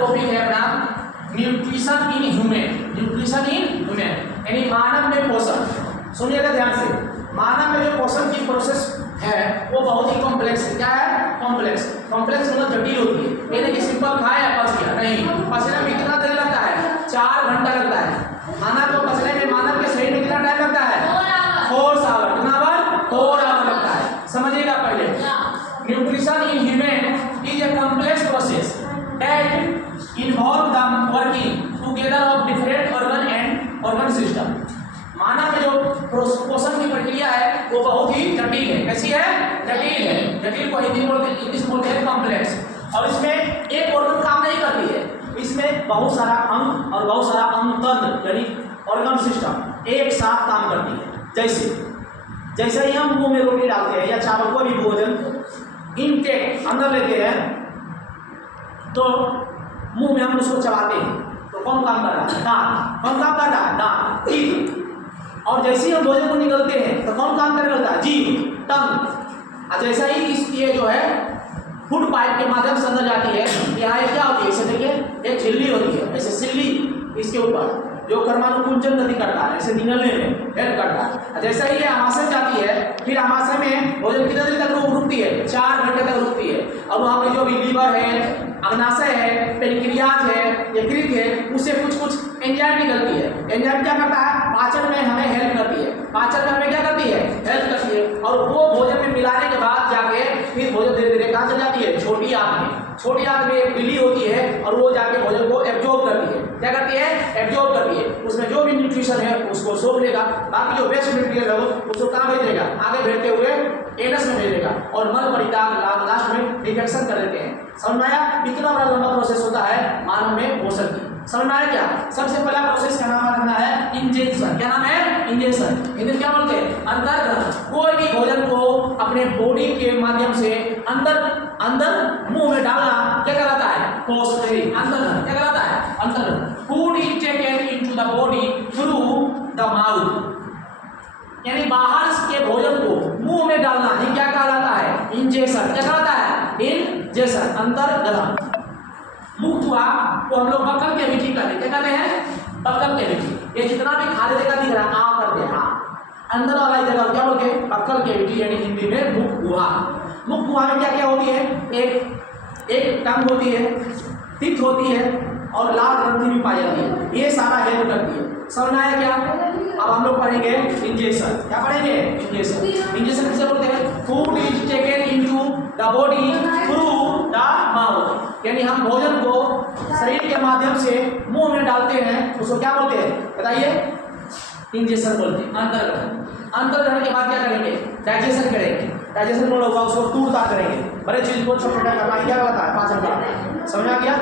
Topic है अपना nutrition in human. Nutrition in human यानी मानव में पोषण। सुनिएगा ध्यान से, मानव में जो पोषण की प्रोसेस है वो बहुत ही कॉम्प्लेक्स है। क्या है? कॉम्प्लेक्स। कॉम्प्लेक्स मतलब जटिल होती है। ये नहीं कि सिंपल खाया पच गया, नहीं। पचने में कितना देर लगता है? 4 घंटा लगता है। खाना को पचने में मानव के शरीर में कितना टाइम लगता है? 4 आवर। कितना आवर? 4 आवर लगता है। समझिएगा पहले, nutrition in human is a complex process that involve the working together of different organ and organ system. मानव में जो पोषण की प्रक्रिया है वो बहुत ही जटिल है। कैसी है? जटिल है। जटिल को हिंदी बोलते, इंग्लिश बोलते हैं कॉम्प्लेक्स। और इसमें एक ऑर्गन काम नहीं करती है, इसमें बहुत सारा अंग और बहुत सारा अंगतंत्र यानी ऑर्गन सिस्टम एक साथ काम करती है। जैसे ही हम मुंह में रोटी डालते हैं या चावल को भी भोजन इनटेक अंदर लेते हैं तो मुंह में हम उसको चबाते हैं, तो कौन काम कर रहा है? दांत। कौन काम कर रहा है? दांत, टीथ। और जैसे ही हम भोजन को निकलते हैं तो कौन काम करता है? जीभ, टंग। और जैसा ही ये जो है फूड पाइप के माध्यम से अंदर जाती है, यहाँ क्या होती है? इसे देखिए, एक झिल्ली होती है, ऐसे सिल्ली इसके ऊपर जो कर्मानुकुंचन गति करता है, ऐसे निगलने में हेल्प करता है। जैसा ही ये आमाशय जाती है, फिर आमाशय में भोजन कितने देर तक रुकती है? 4 घंटे तक रुकती है। और वहाँ पे जो भी लीवर है, अग्नाशय है, पेनक्रियाज है, यकृत है, उससे कुछ एंजाइम निकलती है। एंजाइम क्या करता है? पाचन में हमें हेल्प करती है। पाचन में हमें क्या करती है? हेल्प करती है। और वो भोजन में मिलाने के बाद जाके फिर भोजन धीरे धीरे कहाँ चल जाती है? छोटी आंत में। छोटी आंत में एक बिल्ली होती है और वो जाके भोजन को एब्जॉर्ब करती है। क्या करती है? एब्जॉर्ब करती है। उसमें जो भी न्यूट्रिशन है उसको सोख लेगा, बाकी जो वेस्ट मटेरियल है उसको कहाँ भेज देगा? आगे भेजते हुए एनस में भेज देगा और मल परिपाक लास्ट में डिफेक्शन कर देते हैं। समझ में आया? कितना बड़ा लंबा प्रोसेस होता है मानव में पोषण की। समझ में आया क्या? सबसे पहला प्रोसेस का नाम रखना है इंजेक्शन। क्या नाम है? इंजेक्शन। हिंदी क्या बोलते हैं? अंतर्ग्रहण। कोई भी भोजन को अपने बॉडी के माध्यम से अंदर मुंह में डालना क्या कहलाता है? पोषण। अंतर्ग्रहण क्या कहलाता है? अंतर्ग्रहण। Food is taken into the body through the mouth, यानी बाहर के भोजन को मुंह में डालना ही क्या कहलाता है? इंजेक्शन। क्या कहलाता है? इंजेक्शन, अंतर्ग्रहण। मुक्त हुआ तो हम लोग बक्कल के विधि करते। क्या कहते हैं? बक्कल के विधि। ये जितना भी खाली जगह दिख रहा है आ करते हैं, अंदर वाला जगह क्या बोलते हैं? बक्कल के विधि, यानी हिंदी में मुक्त गुहा। मुक्त गुहा में क्या क्या होती है? एक टंग होती है, टिक होती है और लाल ग्रंथि भी पाई जाती है। ये सारा हेल्प करती है। समझ में आया क्या? अब हम लोग पढ़ेंगे इंजेक्शन। क्या पढ़ेंगे? इंजेक्शन। इंजेक्शन किसे बोलते हैं? Food is taken into the body through the mouth, यानी हम भोजन को शरीर के माध्यम से मुंह में डालते हैं, उसको क्या बोलते हैं? बताइए। इंजेक्शन बोलते हैं। अंतर्ग्रहण। अंतर्ग्रहण के बाद क्या करेंगे? डाइजेशन करेंगे। डाइजेशन में लोग उसको टूटता करेंगे। बड़े चीज को छोटा करना क्या होता है? पाचन करना। समझ आ गया?